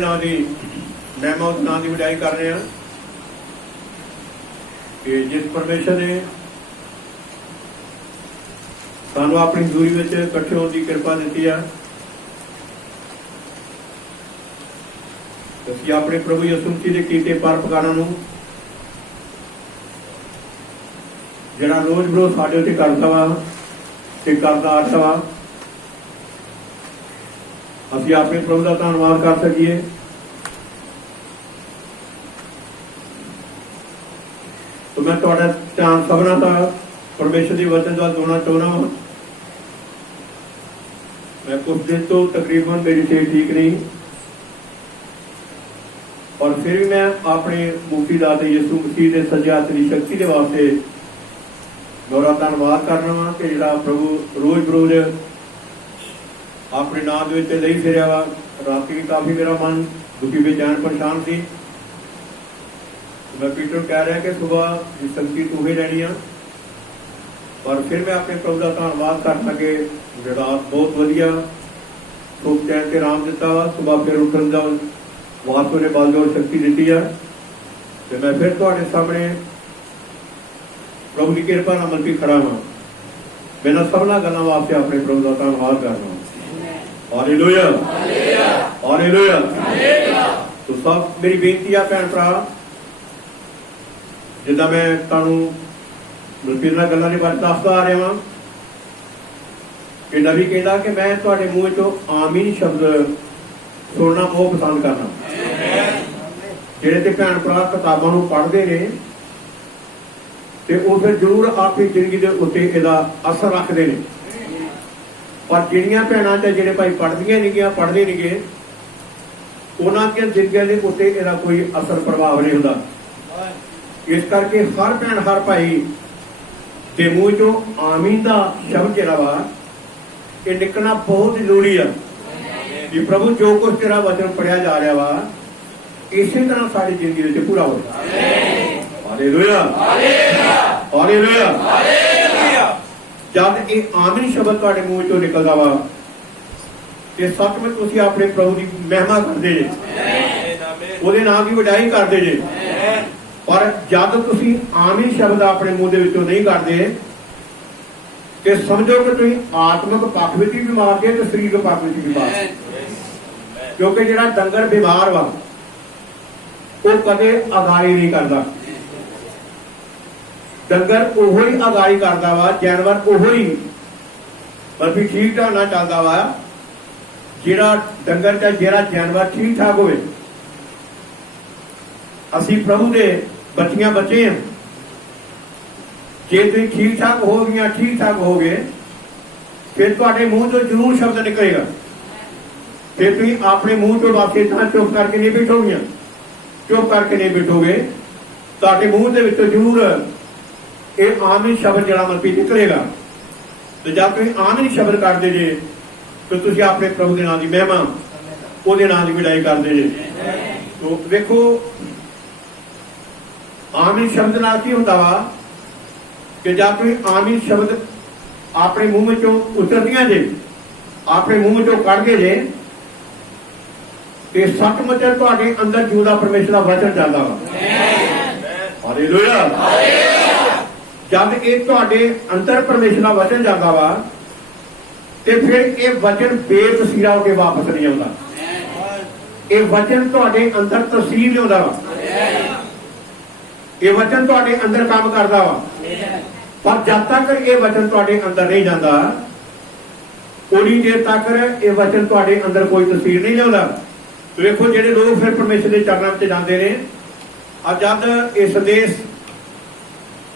नाम की महिमा उस नाम की वडाई कर रहे हैं कि जिस परमेश्वर ने सानू अपनी दूरी में इकट्ठे होने की कृपा दी है। असीं अपने प्रभु यीशु मसीह के कीते परोपकारां नूं जिहड़ा रोज बरोज साडे उत्ते करदा वा ते करदा आ रहा वा, असीं अपने प्रभु का धन्नवाद कर सकीए। तो मैं तुहाडा ध्यान सबना का परमेश्वर के वचन का जोड़ना चाहना वा। मैं कुछ दिन तो तकरीबन मेरी सेहत ठीक नहीं, और फिर भी मैं अपने मुक्तिदाता यीशु मसीह के सज्जे हत्थ की शक्ति के वास्ते गौरा धन्नवाद करना वा कि जिहड़ा प्रभु रोज बरोज अपने नाम के ले फिरिया वा। राती भी काफी मेरा मन दुखी बेचैन परेशान थी। मैं पीटर कह रहा कि सुबह की शक्ति तू ही लेनी है, पर फिर मैं अपने प्रभु का धन्नवाद कर सके जिहड़ा बहुत वधिया सुख चैन से आराम दिता वा। सुबह फिर उठन का वास्तव ने बल और शक्ति दी है। तो मैं फिर तुहाडे सामने प्रभु की कृपा नाल मिल के खड़ा हाँ। मैं सबना गल्लां वास्ते अपने प्रभु का धन्नवाद करना। Hallelujah hallelujah. तो सब मेरी बेनती है भैन भरा, जिदा मैं तुहानूं मलकीत गल्लां दे बारे दसदा आ रहा हाँ कि नबी कहता कि मैं तुहाडे मूँह चों आमीन शब्द सुनना बहुत पसंद करना। जिहड़े ते भैन भरा किताबां नूं पढ़दे ने ते वो फिर जरूर अपनी जिंदगी के उत्ते इहदा असर रखते हैं, पर जिहड़ियां भैणां ते जिहड़े भाई पढ़दियां नहीं गया पढ़दे नहीं गए उन्हां दी जिंदगियां दे उत्ते इहदा कोई असर प्रभाव नहीं हुंदा। इस करके हर भैन हर भाई के मूँह चों आमीन का शब्द जिहड़ा वा ये निकलना बहुत जरूरी है कि प्रभु जो कुछ तेरा वचन पढ़िया जा रहा वा इसी तरह सारी जिंदगी में पूरा हो। Hallelujah hallelujah. जब ये आमीन शब्द तुहाडे मूँह चों निकलदा वा ते सचमुच तुसीं अपने प्रभु की महिमा करदे जे, उहदे नाम की वडाई करदे जे। पर जब तुसीं आमीन शब्द अपने मूँह दे विचों नहीं करदे ते समझो कि तुसीं आत्मिक पक्ष विच भी बीमार जे ते सरीरक पक्ष विच भी बीमार जे। क्योंकि जिहड़ा डंगर बीमार वा वो कदे अगारी नहीं करता। डंगर ओहो ही अगारी करता वा, जानवर ओहो ही बल्कि ठीक ढंग नाल चलदा वा जिहड़ा डंगर चाहे जिहड़ा जानवर ठीक ठाक होवे। असीं प्रभु दे बच्चियां बच्चे हैं, जे तुसीं ठीक ठाक हो गईयां ठीक ठाक हो गए फिर तुहाडे मूँह तो जरूर शब्द निकलेगा। फिर तुसीं अपने मूँह तो वापस इतना चुप करके नहीं बैठोगे, चुप करके नहीं बैठोगे, तुहाडे मूँह दे विचों जरूर ये आमीन शब्द जिहड़ा मतलब निकलेगा। तो जब तुसीं आमीन शब्द करदे जे तो तुसीं अपने प्रभु के नाम की महिमा उहदे नाम की वडाई करदे जे। तो देखो आमीन शब्द नाल की हुंदा वा कि जब तुसीं आमीन शब्द अपने मूँह विचों उतरदियां जे अपने मूँह विचों कढदे जे ते सचमुच तुहाडे अंदर जिउंदा परमेश्वर दा वचन चलदा वा। हालेलुया। जब ये तुहाडे अंदर परमेश्वर दा वचन जाता वा ते फिर ये वचन बेतसीरा होकर वापस नहीं आता। ये वचन तुहाडे अंदर तसीर लिआउंदा वा, ये वचन तुहाडे अंदर काम करदा वा। पर जब तक ये वचन तुहाडे अंदर नहीं जाता उन्नी देर तक ये वचन तुहाडे अंदर कोई तसीर नहीं लिआउंदा। तो देखो जिहड़े लोग फिर परमेश्वर के चरणों में जाते हैं और जब ये संदेश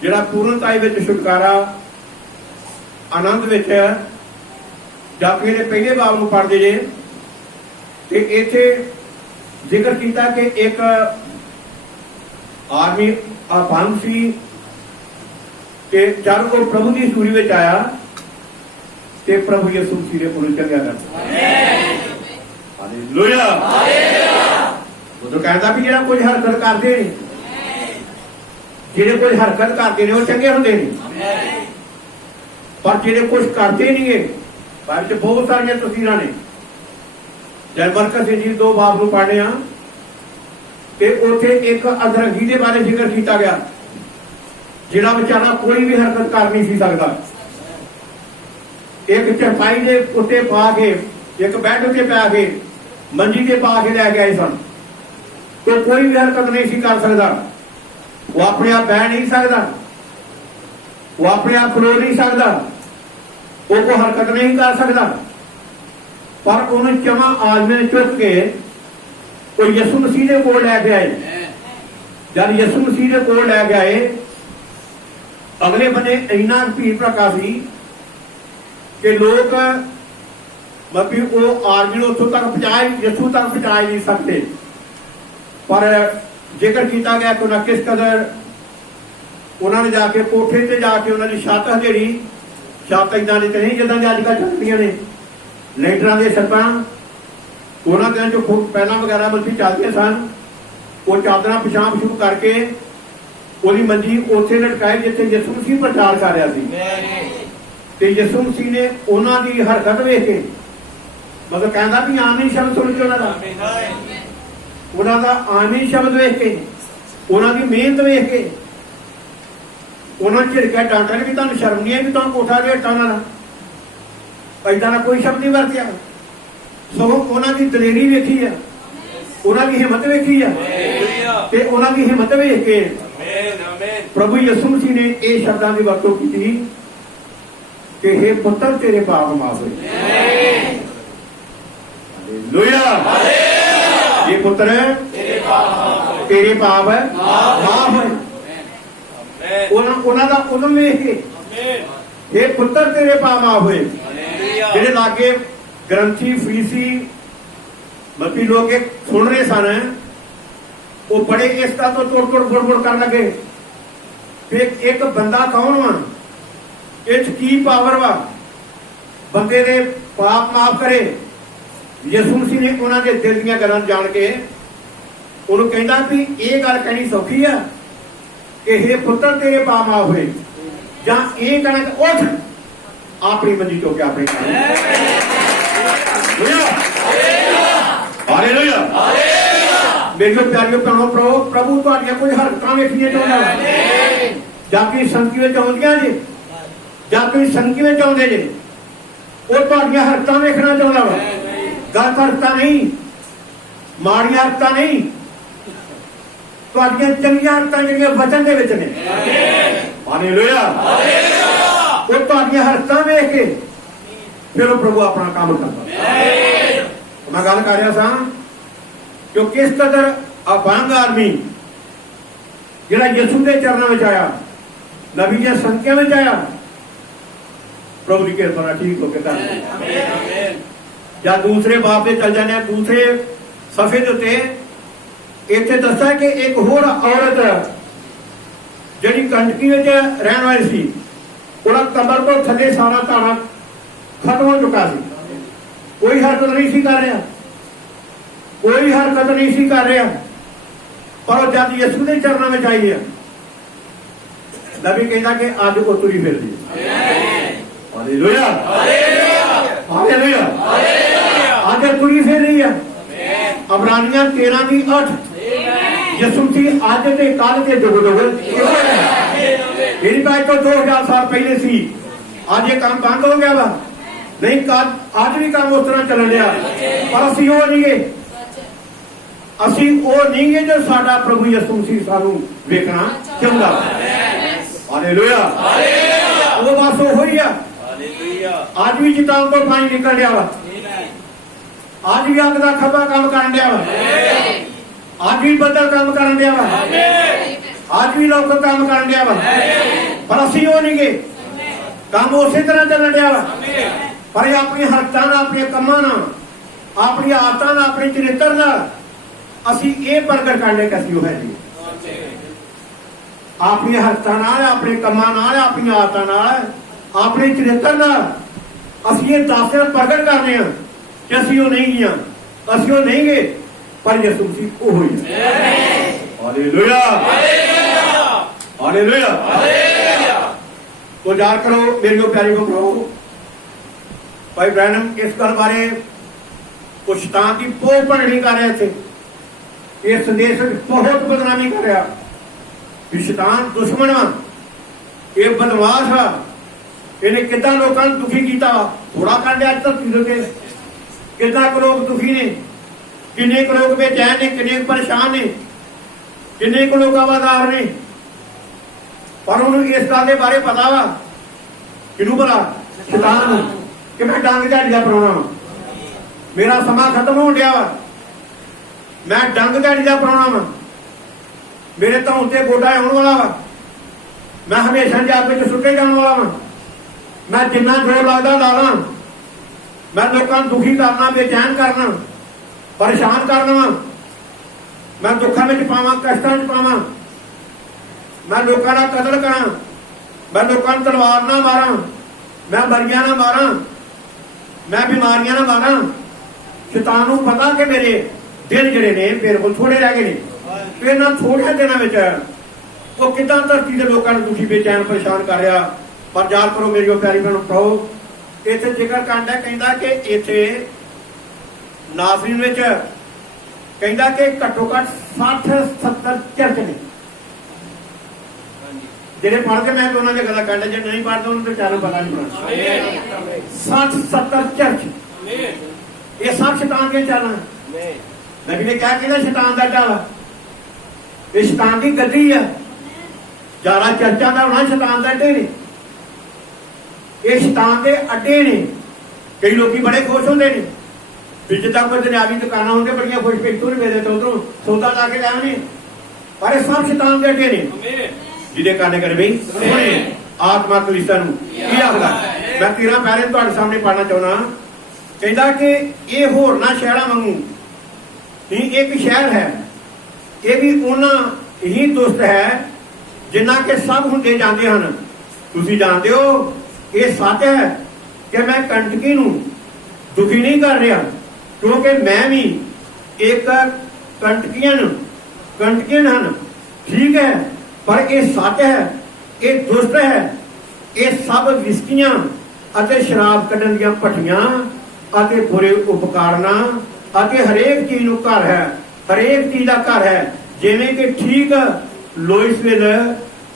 जिहड़ा पूर्णताई विच छुटकारा आनंद विच जब मेरे पहले बाब में पढ़ते जे तो इत्थे जिक्र किया कि एक आदमी अभंग सी कि जब वो प्रभु की सूरी में आया तो प्रभु यीशु मसीह ने उन्हें चंगा कर। हालेलुया। वो तो कहता भी जिहड़ा कोई हरकत करते नहीं, जिहड़े कोई हरकत करते हैं वो चंगे होंदे नहीं, पर जिहड़े कुछ करते नहीं है बाइबल च बहुत सारियां तस्वीरां ने जब मरकज जी 2 बाब को पढ़ने कि उथे एक अधरंगी के बारे जिक्र किया गया जिहड़ा बेचारा कोई भी हरकत कर नहीं सी सकता। एक चरपाई के उत्ते पा के एक बैड उत्ते पा के मंजी के पा के लै गए सन, तो कोई भी हरकत नहीं सी कर सकता। वो अपने आप बह नहीं सकता, वो अपने आप खलो नहीं सकता, वो कोई हरकत नहीं कर सकता। पर उन्हें चमा आदमी चुक के वो यसु मसीह के कोल लैके आए। जब यसु मसीह के कोल लैके आए, अगले बने इन्ना भीड़ भड़का सी कि लोग मतलब वो आदमी उतों तक पहुंचाए, यसु तक पहुंचा नहीं सकते। पर जिक्र किया गया कि उन्हें किस कदर उन्होंने जाके कोठे से जाके उन्होंने छत हजेड़ी, छत इदा की नहीं जिदा अजकल चलती ने लाइटर के छत्तां उन्होंने दिन जो पहला वगैरह मतलब चलते सन, वो चादर पिछा पिछू करके ਉਹਦੀ ਮੰਜੀ ਉੱਥੇ ਲਟਕਾਈ ਜਿੱਥੇ ਯਿਸੂ ਮਸੀਹ ਪ੍ਰਚਾਰ ਕਰ ਰਿਹਾ ਸੀ। ਤੇ ਯਿਸੂ ਮਸੀਹ ਨੇ ਉਹਨਾਂ ਦੀ ਹਰਕਤ ਵੇਖ ਕੇ ਮਤਲਬ ਕਹਿੰਦਾ ਵੀ ਆਮੀਨ ਸ਼ਬਦ ਸੁਣ ਕੇ ਉਹਨਾਂ ਦਾ ਆਮੀਨ ਸ਼ਬਦ ਵੇਖ ਕੇ, ਉਹਨਾਂ ਦੀ ਮਿਹਨਤ ਵੇਖ ਕੇ ਉਹਨਾਂ ਝਿੜਕਿਆ ਡਾਂਟਿਆ ਵੀ ਤੁਹਾਨੂੰ ਸ਼ਰਮ ਨਹੀਂ ਹੈ ਵੀ ਤੁਹਾਨੂੰ ਕੋਠਾ ਰੇਟਾਂ ਨਾਲ ਏਦਾਂ ਦਾ ਕੋਈ ਸ਼ਬਦ ਨਹੀਂ ਵਰਤਿਆ। ਸਗੋਂ ਉਹਨਾਂ ਦੀ ਦਲੇਰੀ ਵੇਖੀ ਆ, ਉਹਨਾਂ ਦੀ ਹਿੰਮਤ ਵੇਖੀ ਆ, ਤੇ ਉਹਨਾਂ ਦੀ ਹਿੰਮਤ ਵੇਖ ਕੇ प्रभु यसु मसीह ने ये शब्दों की वरतों की थी कि हे पुत्र तेरे पाप माफ हुए। ये पुत्र तेरे पाप माफ हुए। उन्होंने का उदम वेख के हे पुत्र तेरे पाप माफ हुए। जेडे लागे ग्रंथी फरीसी मतलब लोग सुन रहे सन, वो बड़े इस तरह तो तोड़ तोड़ फोड़ फोड़ कर लगे। फिर एक बंदा कौन वा, इस की पावर वा बंदे दे पाप माफ करे। यसु मसीह ने उन्होंने दिल दी गल्लां जान के उन्होंने कहना भी ये गल कहनी सौखी है कि हे पुत्र तेरे पाप माफ हुए, जां ये कहना कि उठ अपनी मंजी चुक के अपने हालेलुया। मेरियो प्यारियो भैणों प्रभु तुहाडियां कुछ हरकतां वेखणियां चाहुंदा जां कोई संगति विच आउंदियां जे जां कोई संगति विच आउंदे जे, वो तुहाडियां हरकतां वेखना चाहुंदा वा। गलत हरकतां नहीं, माड़ियां हरकतां नहीं, तुहाडियां चंगियां हरकतां जिहड़ियां वचन दे विच ने। हालेलुया। वो तुहाडियां हरकतां वेख के फिर प्रभु अपना काम करदा। मैं गल कर रहा सां कि किस कदर अभंग आदमी जिहड़ा यसू के चरणों में आया, नबी दी संख्या में आया, प्रभु की कृपा नाल ठीक होकर कर। या दूसरे बाब पे चल जाने, दूसरे सफे के उत्ते इत्थे दस्सा कि एक होर औरत जिहड़ी कंटकी विच रहण वाली सी, उहदा कमर तो थल्ले सारा धाड़ा खत्म हो चुका सी, कोई हरकत नहीं सी कर रहा, कोई हरकत नहीं सी कर रहा। पर जब यसू के चरणों में आई है, नबी कहता कि अज वो तुरी फिर दी। हालेलुया। हालेलुया। अज तुरी फिर रही है। अबरानियां 13:8 यसू मसीह अज ते कल ते जुग जुग मेरी बात तो 2000 साल पहले सी, आज ये काम बंद हो गया वा नहीं, आज भी काम उस तरह चलन दिया। पर असी वो नहीं गए, असी वो नहीं गए जो साडा प्रभु यसू मसीह सानू वेखना चाहुंदा। हालेलुया। वो बस वो ही है। आज भी चिताल तो पानी निकल रहा वा, आज भी अग का खब्बा काम कर रहा वा, आज भी बदल काम कर रहा वा, आज भी लोग काम कर रहा वा। पर असी वो नहीं गए, काम उसी तरह चलन रहा वा। पर अपनी हरकतां नाल, अपने कमां नाल, अपनी आदतां नाल, अपने चरित्र नाल असी ये प्रगट करने कसी हो है जी। अपनी हरकतां नाल, अपने कमां नाल, अपनी आदतां नाल, अपने चरित्र नाल असी ये दासर प्रगट करने हैं कि असी वो नहीं गया, असी वो नहीं गए, पर यसू मसीह वो ही है। हालेलुया। हालेलुया। तो याद करो मेरी प्यारी को करो भाई ब्रैनम इस गल बारे वो शैतान की पोह भंडनी कर रहा थे। इस संदेश में बहुत बदनामी कर रहा कि शैतान दुश्मन वा, ये बदमाश वा, इन्हें कितना लोगों को दुखी किया वा, थोड़ा कर लिया धरती के कितना को लोग दुखी ने, किन्ने को लोग बेचैन ने, किन्ने परेशान ने, किन्ने को लोग आवाजार ने। पर उन्होंने इस गल के बारे पता वा किनू भला शैतान कि मैं डंग झाड़ी का पराउणा वा, मेरा समा खत्म हो गया वा, मैं डंग झाड़ी का पराउणा वा, मेरे तो उत्ते गोडा आने वाला वा, मैं हमेशा जाग में सुटे जाने वाला वा, मैं जिन्ना जोर लगता ला ला, मैं लोगों को दुखी करना, बेचैन करना, परेशान करना वा, मैं दुखा में पावा, कष्टां में पावा, मैं लोगों का कतल करा, मैं लोगों को तलवार ना मारा, मैं मरिया ना मारा, मैं बीमारियां ना मारा। शैतान को पता कि मेरे दिन जड़े ने मेरे को थोड़े रह गए ने, फिर ना थोड़े दिनों में वो कितना धरती के लोगों को दुखी बेचैन परेशान कर रहा। पर याद करो मेरी प्यारी भैनों भराओ, इत्थे जिक्र करदा कहंदा कि इत्थे नासरीन में कहंदा कि घट्टो घट 60-70 चर्च ने जिन्हें पढ़ के मैं तो उन्होंने गला करना, जो नहीं पढ़ते उन्होंने बेचारों पता नहीं पढ़ा। 60-70 चर्च, ये सब शैतान के चाल है। नबी ने क्या कहना शैतान का चाल, ये शैतान की गद्दी है। ज्यादा चर्चा का होना शैतान का अड्डे ने, ये शैतान के अड्डे ने। कई लोग बड़े खुश होंगे ने, जिदा कोई दुनियावी दुकाना होंगे बड़िया खुश पे इतों मेरे तो उधरों सौदा ला के लाने, पर ये सब शैतान के अड्डे ने। जिदे करने करे भाई सुने आत्मा कलीसिया नूं की आखदा। मैं 13 पैरे तुहाडे सामने पढ़ना चाहना, कहंदा कि ये होरना शहरां वांगू ही एक शहर है, ये भी उन्ना ही दुष्ट है जिन्ना के सब हुंदे जांदे हन। तुसीं जानदे हो ये सच है कि मैं कंटकी नूं दुखी नहीं कर रहा, क्योंकि मैं भी एक कंटकियन हन, ठीक है, पर यह सच है, ये दुष्ट है, ये सब विस्कियां अते शराब कढ़न दी भट्टियां अते बुरे उपकरणा अते हरेक चीज नूं घर है, हरेक चीज का घर है, जिवें कि ठीक लोइसविल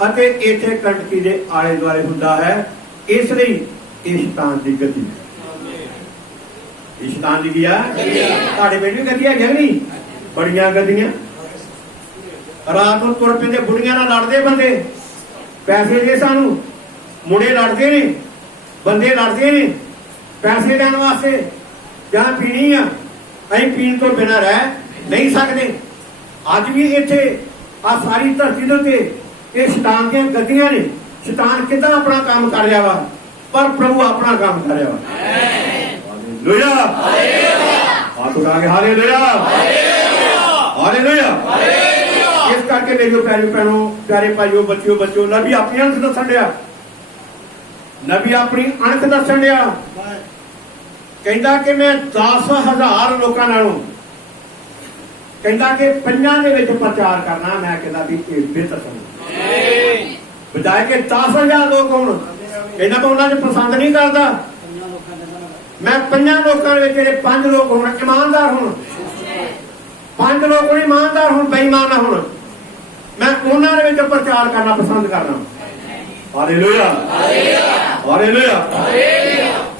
अते इत्थे कंटकी दे आले दुआले हुंदा है। इसलिए ये शैतान की गति है, शैतान की है। तुहाडे पिंड भी गति है नहीं, बड़ियां गतियां। रात को तुर पेंदे बुढ़ियां नाल लड़दे बंदे, पैसे दे सानू, मुंडे लड़दे ने, बंदे लड़दे ने पैसे लैण वास्ते, जहां पीनी आ असीं पीण तो बिना रह नहीं सकते। अज भी इत्थे आ सारी धरती दे उत्ते ये शैतान दी गतियां ने। शैतान कितना अपना काम कर रहा वा, पर प्रभु अपना काम कर रहा वा। हालेलुया, हाथ उठा के हालेलुया, हालेलुया। इस करके मेरी प्यारी भैनों, प्यारे भाइयों, बच्चों, नबी अपनी अणख दसन दिया, नबी अपनी अणख दसन दिया। कहता कि मैं 10,000 लोगों नालों कहता कि 5 दे विच प्रचार करना, मैं कहता भी बेहतर समझ बजाय के 10,000 लोग होण। कहना मैं उन्होंने पसंद नहीं करता, मैं 5 लोगों के 5 लोग होण ईमानदार होण, 5 लोग होण ईमानदार होण, बेईमान ना होण, मैं उन्होंने प्रचार करना पसंद करना। Hallelujah, hallelujah.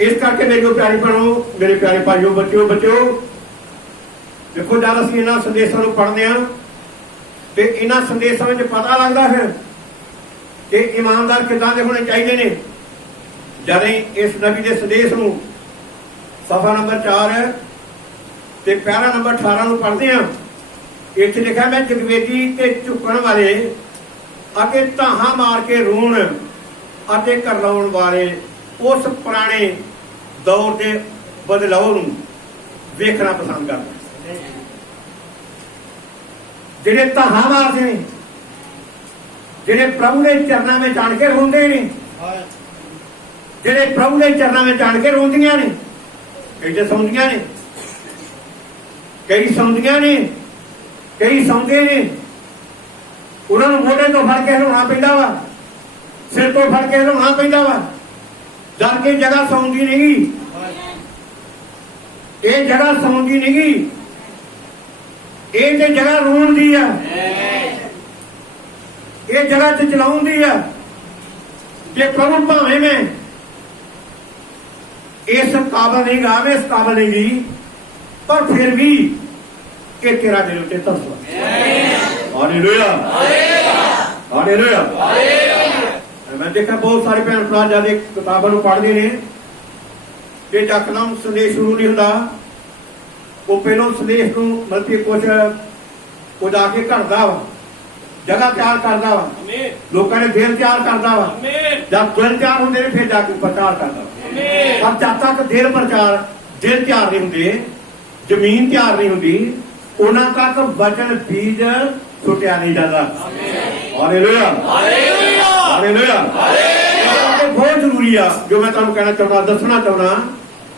इस करके मेरी प्यारी भैनों, मेरे प्यारे भाइयों, बच्चों, देखो जब असीं इन्हां संदेशों को पढ़ते हैं तो इन्हां संदेशों में पता लगता है कि ईमानदार किदां दे होने चाहिए ने। जद इस नबी के संदेश में सफा नंबर 4 ते पैरा नंबर 18 को पढ़ते हैं, इत्थे लिखा मैं जगवेदी ते झुकण वाले अते धाहां मार के रोण अते करलाउण वाले उस पुराने दौर के बदलाव नूं वेखना पसंद करदा, जिहड़े धाहां मारदे ने, जिहड़े प्रभु के चरणों में जाण के रोंदे ने, जिहड़े प्रभु के चरणों में जाण के रोंदियां ने। कई तो सौंदियां ने, कई सौंदियां ने, कई सौंदे ने, उन्होंने मोढे तो फड़ के हिलाउणा पैंदा वा, सिर तो फड़ के हिलाउणा पैंदा वा, जाके जगह सौंदी नहीं। ਇਹ ਜਗ੍ਹਾ ਸੌਣ ਦੀ ਨਹੀਂ ਗੀ, ਇਹ ਤੇ ਜਗ੍ਹਾ ਰੋਣ ਦੀ ਆ, ਇਹ ਜਗ੍ਹਾ ਤੇ ਚਲਾਉਣ ਦੀ ਆ। ਜੇ ਪ੍ਰਭੂ ਭਾਵੇਂ ਮੈਂ ਇਸ ਕਾਬਲ ਨਹੀਂ ਗਾ, ਮੈਂ ਇਸ ਕਾਬਲ नहीं गी, पर फिर भी ये तेरा दिल उत्ते तरसदा। Hallelujah, hallelujah. मैं देखा बहुत सारे भैन भरा जद किताबां नूं पढ़दे ने ते यकदम संदेश शुरू नहीं हुंदा, वो पहलों संदेश नूं मतलब कि कुछ वो जाके घड़दा वा, जगह तैयार करदा वा, लोकां ने दिल तैयार करदा वा, जब दिल तैयार हुंदे ने फिर जाके प्रचार करदा वा। पर जब तक दिल प्रचार दिल तैयार नहीं हुंदे, जमीन तैयार नहीं हुंदी, उन्हां तक वचन बीज सुटिया नहीं जाता। Hallelujah, hallelujah. बहुत जरूरी आ जो मैं तुहानूं कहना चाहुंदा, दसना चाहुंदा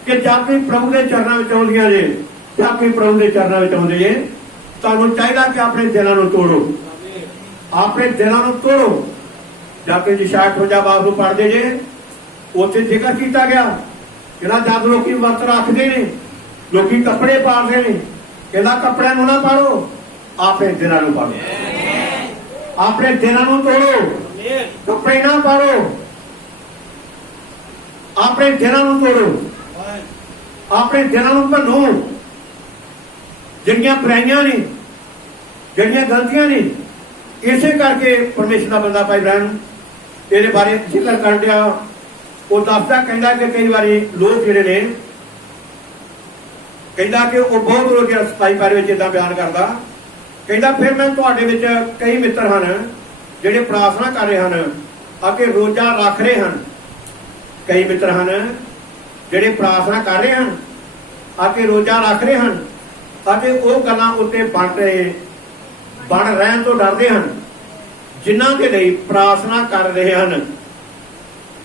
कि जब भी प्रभु के चरणों में आउंदियां जे, जब भी प्रभु के चरणों में आउंदे जे, तुहानूं चाहीदा कि अपने दिलां नूं तोड़ो, अपने दिलां नूं तोड़ो। जाके जिशाया 58 बाब नूं पढ़दे जे, उत्थे जिक्र किया गया कहना जब लोग वर्त रखते हैं, लोग कपड़े पाड़ते हैं, कहना कपड़े ना पाड़ो, अपने दिलों को पाड़ो, अपने दिलों को तोड़ो, कपड़े ना पाड़ो, अपने दिलों को तोड़ो, अपने दिलों को भनो। जिहड़ियां बुराइयां ने, जिहड़ियां गलतियां ने, इसे करके परमेश्वर का बंदा भाई बहन ये बारे जिक्र कर दिया। वो दसदा कहता कि कई बार लोग जिहड़े ने कहता कि वो बहुत लोग 27 बारे में इदा बयान करता, कहता फिर मैं तुहाडे विच कई मित्र हैं जिहड़े प्रार्थना कर रहे हैं अगे रोजा रख रहे हैं, कई मित्र हैं जिहड़े प्रार्थना कर रहे हैं अगे रोजा रख रहे हैं, अगे वो गल्लां उत्ते बन रहन तो डरदे हैं जिन्हां दे लई प्रार्थना कर रहे हैं।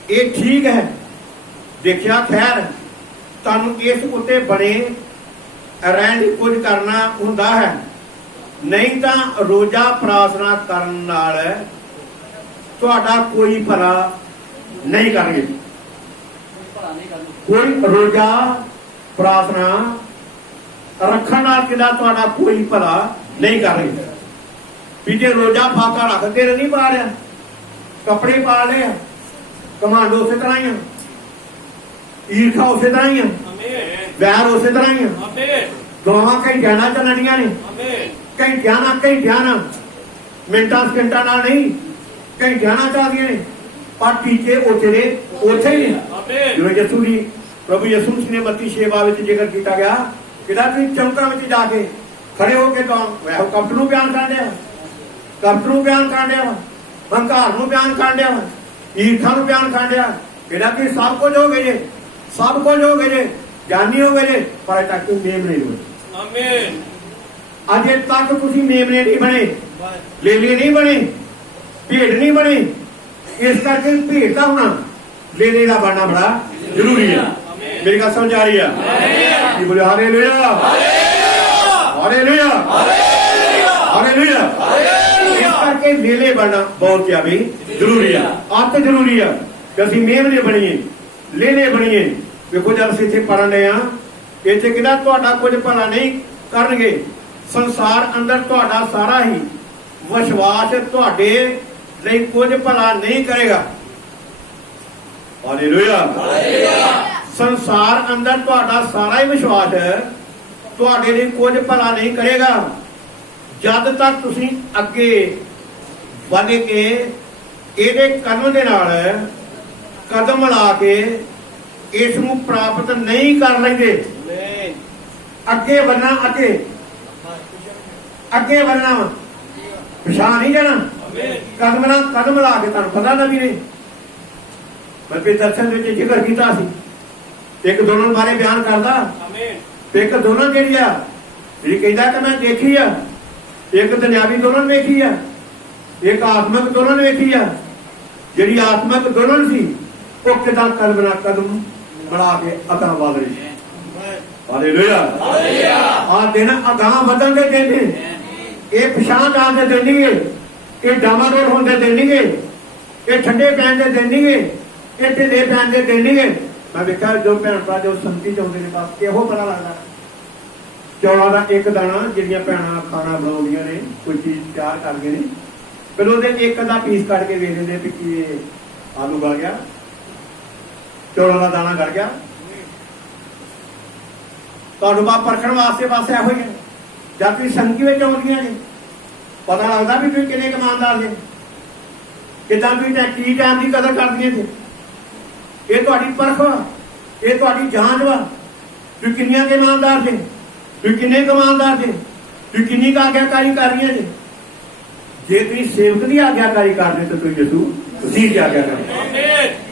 ये ठीक है, देखिया खैर तुहानूं इस उत्ते बने रहन कुछ करना हुंदा है, नहीं तो रोजा प्रार्थना करन नाल तुहाडा कोई भला नहीं करनगे। कोई रोजा प्रार्थना रखण नाल किदा तुहाडा कोई भला नहीं करनगे। भी जे रोजा फाका रखते नहीं पा रहा, कपड़े पा लिया, कमांड उस तरह ही, ईर्खा उस तरह ही, वैर उस तरह ही, दोवां कई जाना चलनियां ने, कई जाना मिनटा सकिंटा नाल नहीं, कई जाना चाहदियां ने, पर टीचे उथे ही ने। जिवें यसू दी प्रभु यसू मसीह ने 32:6 विच जिक्र किया गया कि तुसीं चौंका विच जाके खड़े होके वह कपट नूं बयान कर दिया, कपट नूं बयान कर दिया, हंकार नूं बयान कर दिया, ईर्खा नूं बयान कर दिया, कहना कि सब कुछ हो गए जे, सब कुछ हो गए जे, ज्ञानी हो गए जे, पर अजे तक मेमने नहीं बने। आमीन। अजे तक तुसीं मेमने नहीं बने, लेले नहीं बने, भेड़ नहीं बने। इस करके भेड़ का होना, लेले का बनना बड़ा जरूरी है। मेरी गल समझ आ रही है? बोले हालेलुया, हालेलुया, हालेलुया। इस करके लेले बनना बहुत ज्यादा जरूरी है, अत जरूरी है कि असीं मेमने बनीए, लेले बनीए। देखो जब असीं इत्थे पढ़न डे हां, इत्थे कहंदा तुहाडा कुछ भला नहीं करनगे, संसार अंदर तुहाडा सारा ही विश्वास तुहाडे लई कुछ भला नहीं करेगा। हालेलुया, संसार अंदर तुहाडा सारा ही विश्वास तुहाडे लई कुछ भला नहीं करेगा जद तक तुसीं अगे वध के इहदे कदम दे नाल कदम ला के इस नूं प्राप्त नहीं कर लेंगे। अगे बढ़ना, अगे बढ़ना, पिछा नहीं जाना, कदम ला के तुहानूं पता नबी ने बल्कि दर्शन विच जिक्र कीता सी, एक दोनों बारे बयान करदा, एक दोनों जिहड़ी आ जिहड़ी कहंदा कि मैं देखी आ, एक दुनियावी दोनों वेखी आ, एक आत्मक दोनों वेखी आ। जिहड़ी आत्मक दोनों सी वो किदां कदम ना कदम बढ़ा के अगां वध रही है। हालेलुया, आ दिन अगां वधन दे दिन ने, ये पिछां जाण दे दिन नहीं, ये डामाडोल होण दे दिन नहीं, ये ठंडे पैण दे दिन नहीं, ये ढिले पैण दे दिन नहीं। मैं देखा जो भैन भरा जो संगति चाहते हैं बस इहो पता लगता ਚੌਲਾਂ ਦਾ ਇੱਕ ਦਾਣਾ ਜਿਹੜੀਆਂ ਭੈਣਾਂ ਖਾਣਾ ਬਣਾਉਂਦੀਆਂ ਨੇ ਕੋਈ ਚੀਜ਼ ਤਿਆਰ ਕਰਦੀਆਂ ਨੇ ਫਿਰ ਉਹਦੇ ਇੱਕ ਅੱਧਾ ਪੀਸ ਕੱਢ ਕੇ ਵੇਖ ਲੈਂਦੇ ਵੀ ਕੀ ਇਹ ਆਲੂ ਗਲ ਗਿਆ, ਚੌਲਾਂ ਦਾ ਦਾਣਾ ਗਲ ਗਿਆ। ਤੁਹਾਨੂੰ ਬਾਪ ਪਰਖਣ ਵਾਸਤੇ ਬਸ ਇਹੋ ਹੀ ਹੈ। ਜਦ ਤੁਸੀਂ ਸੰਗਤੀ ਵਿੱਚ ਆਉਂਦੀਆਂ ਜੇ ਪਤਾ ਲੱਗਦਾ ਵੀ ਤੁਸੀਂ ਕਿੰਨੇ ਇਮਾਨਦਾਰ ਜੇ, ਕਿੱਦਾਂ ਤੁਸੀਂ ਕੀ ਟਾਈਮ ਦੀ ਕਦਰ ਕਰਦੀਆਂ ਜੇ। ਇਹ ਤੁਹਾਡੀ ਪਰਖ ਵਾ, ਇਹ ਤੁਹਾਡੀ ਜਾਂਚ ਵਾ, ਤੁਸੀਂ ਕਿੰਨੀਆਂ ਕੁ ਇਮਾਨਦਾਰ ਜੇ, ਤੁਸੀਂ ਕਿੰਨੇ ਕੁ ਇਮਾਨਦਾਰ ਜੇ, ਤੁਸੀਂ ਕਿੰਨੀ ਕੁ ਆਗਿਆਕਾਰੀ ਕਰ ਰਹੀਆਂ ਜੇ। ਜੇ ਤੁਸੀਂ ਸੇਵਕ ਦੀ ਆਗਿਆਕਾਰੀ ਕਰਦੇ ਤਾਂ ਤੁਸੀਂ ਯਿਸੂ ਮਸੀਹ ਦੀ ਆਗਿਆ ਕਰਦੇ।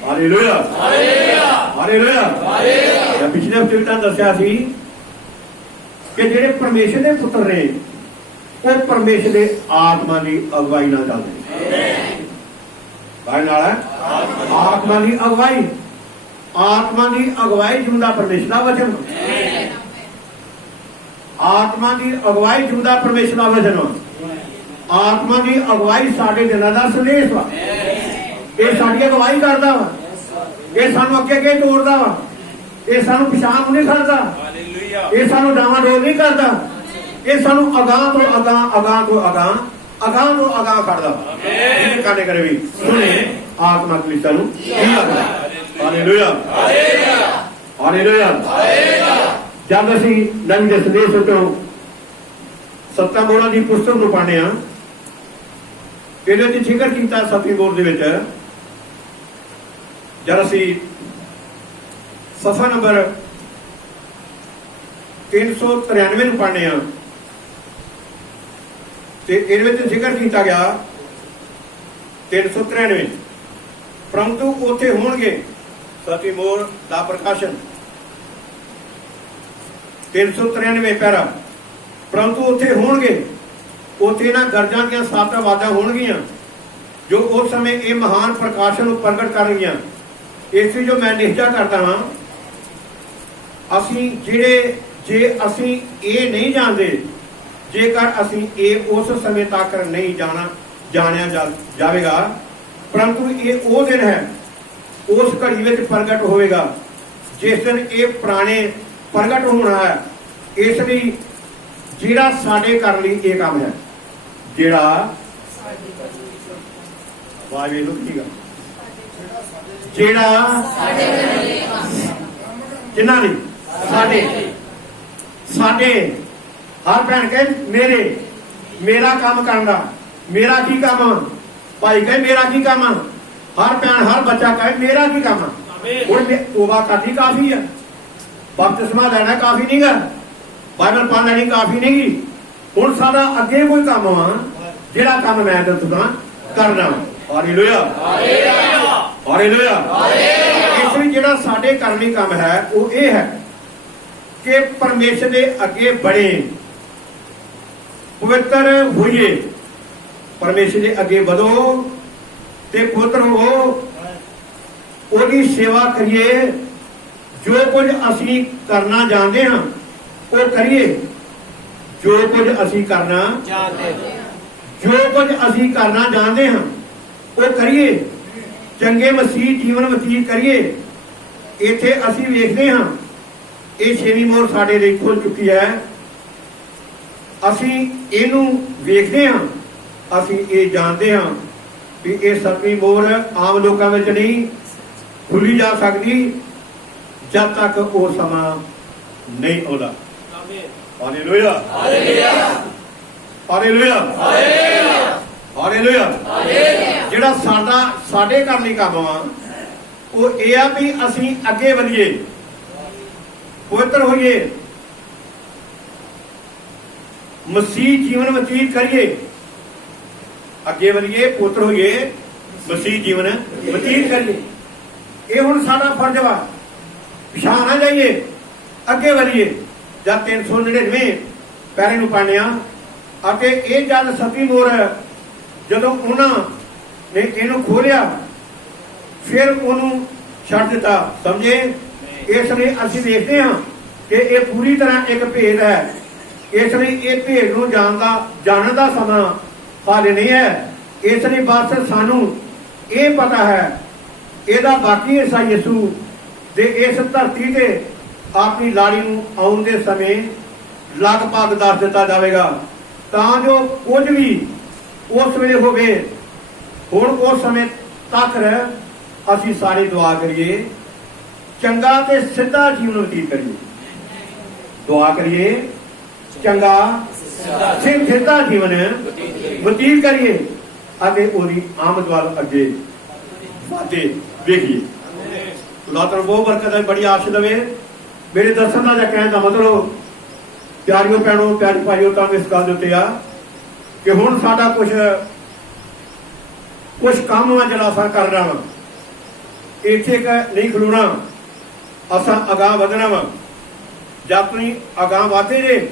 Hallelujah hallelujah hallelujah. ਪਿਛਲੇ ਹਫ਼ਤੇ ਤਾਂ ਦੱਸਿਆ ਸੀ ਕਿ ਜਿਹੜੇ ਪਰਮੇਸ਼ਰ ਦੇ ਪੁੱਤਰ ਨੇ ਉਹ ਪਰਮੇਸ਼ਰ ਦੇ ਆਤਮਾ ਦੀ ਅਗਵਾਈ ਨਾਲ ਚੱਲਦੇ ਨੇ। ਨਾਲ ਆਤਮਾ ਦੀ ਅਗਵਾਈ, ਆਤਮਾ ਦੀ ਅਗਵਾਈ ਜਿਉਂਦਾ ਪਰਮੇਸ਼ਰ ਦਾ ਵਚਨ, ਆਤਮਾ ਦੀ ਅਗਵਾਈ ਜਿਉਂਦਾ ਪਰਮੇਸ਼ਰ ਦਾ ਵਚਨ, ਆਤਮਾ ਦੀ ਅਗਵਾਈ ਸਾਡੇ ਦਿਨਾਂ ਦਾ ਸੰਦੇਸ਼ ਵਾ। ਇਹ ਸਾਡੀ ਅਗਵਾਈ ਕਰਦਾ ਵਾ, ਇਹ ਸਾਨੂੰ ਅੱਗੇ ਅੱਗੇ ਤੋਰਦਾ ਵਾ, ਇਹ ਸਾਨੂੰ ਪਛਾਣ ਨਹੀਂ ਕਰਦਾ, ਇਹ ਸਾਨੂੰ ਡਾਵਾਂ ਡੋਲ ਨਹੀਂ ਕਰਦਾ, ਇਹ ਸਾਨੂੰ ਅਗਾਂਹ ਤੋਂ ਅਗਾਂਹ, ਅਗਾਂਹ ਤੋਂ ਅਗਾਂਹ, ਅਗਾਂਹ ਤੋਂ ਅਗਾਂਹ ਕਰਦਾ ਵਾ। ਇਹ ਕਾਨੇ ਕਰੇ ਵੀ ਸੁਣੇ ਆਤਮਾ ਕਲੀਸਿਆ ਨੂੰ ਕੀ ਲੱਗਦਾ। Hallelujah hallelujah hallelujah. ਜਦ ਅਸੀਂ ਨਵੀਂ ਦੇ ਸੰਦੇਸ਼ ਤੋਂ ਸੱਤਾਂ ਮੋਹਰਾਂ ਦੀ ਪੁਸਤਕ ਨੂੰ ਪੜ੍ਹਦੇ ਹਾਂ, ਇਹਦੇ ਵਿੱਚ ਜ਼ਿਕਰ ਕੀਤਾ ਸੱਤਵੀਂ ਮੋਹਰ ਦੇ ਵਿੱਚ ਜਦ ਅਸੀਂ ਸਫਾ ਨੰਬਰ 393 ਨੂੰ ਪੜ੍ਹਦੇ ਹਾਂ ਤੇ ਇਹਦੇ ਵਿੱਚ ਜ਼ਿਕਰ ਕੀਤਾ ਗਿਆ 393 ਪਰੰਤੂ ਉੱਥੇ ਹੋਣਗੇ ਸੱਤਵੀਂ ਮੋਹਰ ਦਾ ਪ੍ਰਕਾਸ਼ਨ 393 ਪੈਰਾ ਪਰੰਤੂ ਉੱਥੇ ਹੋਣਗੇ, ਉੱਥੇ ਨਾ ਗਰਜਾਂ ਦੀਆਂ 7 ਆਵਾਜ਼ਾਂ ਹੋਣਗੀਆਂ ਜੋ ਉਸ ਸਮੇਂ ਇਹ ਮਹਾਨ ਪ੍ਰਕਾਸ਼ਨ ਨੂੰ ਪ੍ਰਗਟ ਕਰਨਗੀਆਂ। ਇਸ ਲਈ ਜੋ ਮੈਂ ਨਿਸ਼ਚਾ ਕਰਦਾ ਹਾਂ ਅਸੀਂ ਜੇ ਅਸੀਂ ਇਹ ਨਹੀਂ ਜਾਣਦੇ, ਜੇਕਰ ਅਸੀਂ ਇਹ ਉਸ ਸਮੇਂ ਤੱਕ ਨਹੀਂ ਜਾਣਿਆ ਜਾਵੇਗਾ, ਪਰੰਤੂ ਇਹ ਉਹ ਦਿਨ ਹੈ ਉਸ ਘੜੀ ਵਿੱਚ ਪ੍ਰਗਟ ਹੋਵੇਗਾ ਜਿਸ ਦਿਨ ਇਹ ਪੁਰਾਣੇ ਪ੍ਰਗਟ ਹੋਣਾ ਹੈ। ਇਸ ਲਈ ਜਿਹੜਾ ਸਾਡੇ ਕਰਨ ਲਈ ਇਹ ਕੰਮ ਹੈ, ਜਿਹੜਾ ਵਾਵੇ ਨੂੰ ਠੀਕ ਆ, ਜਿਹੜਾ ਜਿਨ੍ਹਾਂ ਨੇ ਸਾਡੇ ਹਰ ਭੈਣ ਕਹੇ ਮੇਰਾ ਕੰਮ ਕਰਨ ਦਾ, ਮੇਰਾ ਕੀ ਕੰਮ ਆ, ਭਾਈ ਕਹੇ ਮੇਰਾ ਕੀ ਕੰਮ ਆ, ਹਰ ਭੈਣ ਹਰ ਬੱਚਾ ਕਹੇ ਮੇਰਾ ਕੀ ਕੰਮ ਆ। ਹੁਣ ਤੋਬਾ ਕਰਨੀ ਕਾਫੀ ਆ, ਬਪਤਿਸਮਾ ਲੈਣਾ ਕਾਫੀ ਨਹੀਂ ਗਾ, ਬਾਈਬਲ ਪੜ੍ਹ ਲੈਣੀ ਕਾਫੀ ਨਹੀਂ ਗੀ। ਹੁਣ ਸਾਡਾ ਅੱਗੇ ਕੋਈ ਕੰਮ ਆ ਜਿਹੜਾ ਕੰਮ ਮੈਂ ਦੱਸਦਾ ਕਰਨਾ। Hallelujah hallelujah. ਇਸ ਲਈ ਜਿਹੜਾ ਸਾਡੇ ਕਰਨੀ ਕੰਮ ਹੈ ਉਹ ਇਹ ਹੈ ਕਿ ਪਰਮੇਸ਼ਰ ਦੇ ਅੱਗੇ ਬੜੇ ਪਵਿੱਤਰ ਹੋਈਏ, ਪਰਮੇਸ਼ਰ ਦੇ ਅੱਗੇ ਵਧੋ ਤੇ ਪਵਿੱਤਰ ਹੋਵੋ, ਉਹਦੀ ਸੇਵਾ ਕਰੀਏ। ਜੋ ਕੁਝ ਅਸੀਂ ਕਰਨਾ ਜਾਣਦੇ ਹਾਂ ਉਹ ਕਰੀਏ, ਜੋ ਕੁਝ ਅਸੀਂ ਕਰਨਾ ਜਾਣਦੇ ਹਾਂ ਉਹ ਕਰੀਏ, ਚੰਗੇ ਮਸੀਹ ਜੀਵਨ ਬਤੀਤ ਕਰੀਏ। ਇੱਥੇ ਅਸੀਂ ਵੇਖਦੇ ਹਾਂ ਇਹ 6ਵੀਂ ਮੋਹਰ ਸਾਡੇ ਲਈ ਖੁੱਲ ਚੁੱਕੀ ਹੈ। ਅਸੀਂ ਇਹਨੂੰ ਵੇਖਦੇ ਹਾਂ, ਅਸੀਂ ਇਹ ਜਾਣਦੇ ਹਾਂ ਵੀ ਇਹ 7ਵੀਂ ਮੋਹਰ ਆਮ ਲੋਕਾਂ ਵਿੱਚ ਨਹੀਂ ਖੁੱਲੀ ਜਾ ਸਕਦੀ ਜਦ ਤੱਕ ਉਹ ਸਮਾਂ ਨਹੀਂ ਆਉਂਦਾ। Hallelujah hallelujah hallelujah hallelujah. ਜਿਹੜਾ ਸਾਡੇ ਕਰਨ ਲਈ ਕੰਮ ਆ ਉਹ ਇਹ ਆ ਵੀ ਅਸੀਂ ਅੱਗੇ ਵਧੀਏ, ਪਵਿੱਤਰ ਹੋਈਏ, ਮਸੀਹ ਜੀਵਨ ਬਤੀਤ ਕਰੀਏ, ਅੱਗੇ ਵਧੀਏ, ਪਵਿੱਤਰ ਹੋਈਏ, ਮਸੀਹ ਜੀਵਨ ਬਤੀਤ ਕਰੀਏ। ਇਹ ਹੁਣ ਸਾਡਾ ਫਰਜ਼ ਵਾ। ਪਿਛਾਂਹ ਨਾ ਜਾਈਏ, ਅੱਗੇ ਵਧੀਏ। ਜਦ 399 ਪੈਰੇ ਨੂੰ ਪੜ੍ਹਦੇ ਹਾਂ ਅਤੇ ਇਹ ਜਦ 7ਵੀਂ ਮੋਹਰ ਜਦੋਂ ਉਹਨਾਂ ਨੇ ਇਹਨੂੰ ਖੋਲਿਆ ਫਿਰ ਉਹਨੂੰ ਛੱਡ ਦਿੱਤਾ, ਸਮਝੇ। ਇਸ ਲਈ ਅਸੀਂ ਦੇਖਦੇ ਹਾਂ ਕਿ ਇਹ ਪੂਰੀ ਤਰ੍ਹਾਂ ਇੱਕ ਭੇਦ ਹੈ। ਇਸ ਲਈ ਇਹ ਭੇਦ ਨੂੰ ਜਾਣਨ ਦਾ ਸਮਾਂ ਹਾਲੇ ਨਹੀਂ ਹੈ। ਇਸ ਲਈ ਬਸ ਸਾਨੂੰ ਇਹ ਪਤਾ ਹੈ ਇਹਦਾ ਬਾਕੀ ਹਿੱਸਾ ਯਿਸੂ ਦੇ ਇਸ ਧਰਤੀ ਤੇ ਆਪਣੀ ਲਾੜੀ ਨੂੰ ਆਉਣ ਦੇ ਸਮੇਂ ਲਗਭਗ ਦੱਸ ਦਿੱਤਾ ਜਾਵੇਗਾ, ਤਾਂ ਜੋ ਕੁਝ ਵੀ ਉਸ ਵੇਲੇ ਹੋਵੇ। ਹੁਣ ਉਸ ਸਮੇਂ ਤੱਕ ਅਸੀਂ ਸਾਰੇ ਦੁਆ ਕਰੀਏ, ਚੰਗਾ ਤੇ ਸਿੱਧਾ ਜੀਵਨ ਬਤੀਤ ਕਰੀਏ। ਦੁਆ ਕਰੀਏ, ਚੰਗਾ ਸਿੱਧਾ ਜੀਵਨ ਬਤੀਤ ਕਰੀਏ ਅਤੇ ਉਹਦੀ ਆਮਦ ਵੱਲ ਅੱਗੇ ਵਧੇ ਵੇਖੀਏ। ਖੁਦਾ ਤੁਹਾਨੂੰ ਬਹੁਤ ਬਰਕਤ ਹੈ, ਬੜੀ ਆਸ ਦੇਵੇ। ਮੇਰੇ ਦਰਸ਼ਨ ਦਾ ਜਾਂ ਕਹਿਣ ਦਾ ਮਤਲਬ ਪਿਆਰੀਓ ਭੈਣੋ, ਪਿਆਰੀ ਭਾਈਓ, ਤਾਂ ਇਸ ਗੱਲ ਦੇ ਉੱਤੇ ਆ ਕਿ ਹੁਣ ਸਾਡਾ ਕੁਛ ਕੰਮ ਆ ਜਿਹੜਾ ਅਸਾਂ ਕਰਨਾ ਵਾ, ਇੱਥੇ ਨਹੀਂ ਖਲੋਣਾ, ਅਸਾਂ ਅਗਾਂਹ ਵਧਣਾ ਵਾ। ਜਦ ਤੁਸੀਂ ਅਗਾਂਹ ਵਧਦੇ ਜੇ,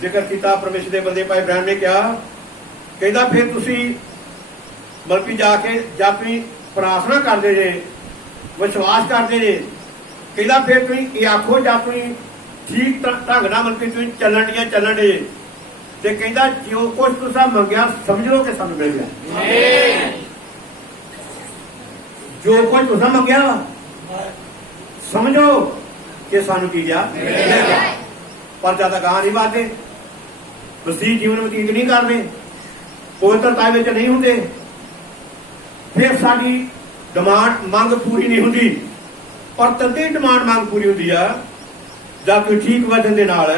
ਜ਼ਿਕਰ ਕੀਤਾ ਪਰਮੇਸ਼ਰ ਦੇ ਬੰਦੇ ਭਾਈ ਬ੍ਰਾਂਡ ਨੇ ਕਿਹਾ, ਕਹਿੰਦਾ ਫਿਰ ਤੁਸੀਂ ਬਲਕਿ ਜਾ ਕੇ ਜਦ ਤੁਸੀਂ ਪ੍ਰਾਰਥਨਾ ਕਰਦੇ ਜੇ, ਵਿਸ਼ਵਾਸ ਕਰਦੇ ਜੇ, ਕਹਿੰਦਾ ਫਿਰ ਤੁਸੀਂ ਇਹ ਆਖੋ ਜਦ ਤੁਸੀਂ ਠੀਕ ਢੰਗ ਨਾਲ ਮਤਲਬ ਤੁਸੀਂ ਚੱਲਣ ਡੇ, ਤੇ ਕਹਿੰਦਾ ਜੋ ਕੁਝ ਤੁਸੀਂ ਮੰਗਿਆ ਸਮਝ ਲਓ ਕਿ ਸਾਨੂੰ ਮਿਲ ਗਿਆ। ਜੋ ਕੁਝ ਤੁਸੀਂ ਮੰਗਿਆ ਸਮਝੋ ਕਿ ਸਾਨੂੰ ਕੀ ਗਿਆ। ਪਰ ਜਦ ਅਗਾਂਹ ਨਹੀਂ ਵਧਦੇ, ਮਸੀਹ ਜੀਵਨ ਬਤੀਤ ਨਹੀਂ ਕਰਦੇ, ਪਵਿੱਤਰਤਾ ਵਿੱਚ ਨਹੀਂ ਹੁੰਦੇ, ਫਿਰ ਸਾਡੀ ਡਿਮਾਂਡ ਮੰਗ ਪੂਰੀ ਨਹੀਂ ਹੁੰਦੀ। ਪਰ ਤਦੇ ਡਿਮਾਂਡ ਮੰਗ ਪੂਰੀ ਹੁੰਦੀ ਆ ਜਦ ਕੋਈ ਠੀਕ ਵਧਣ ਦੇ ਨਾਲ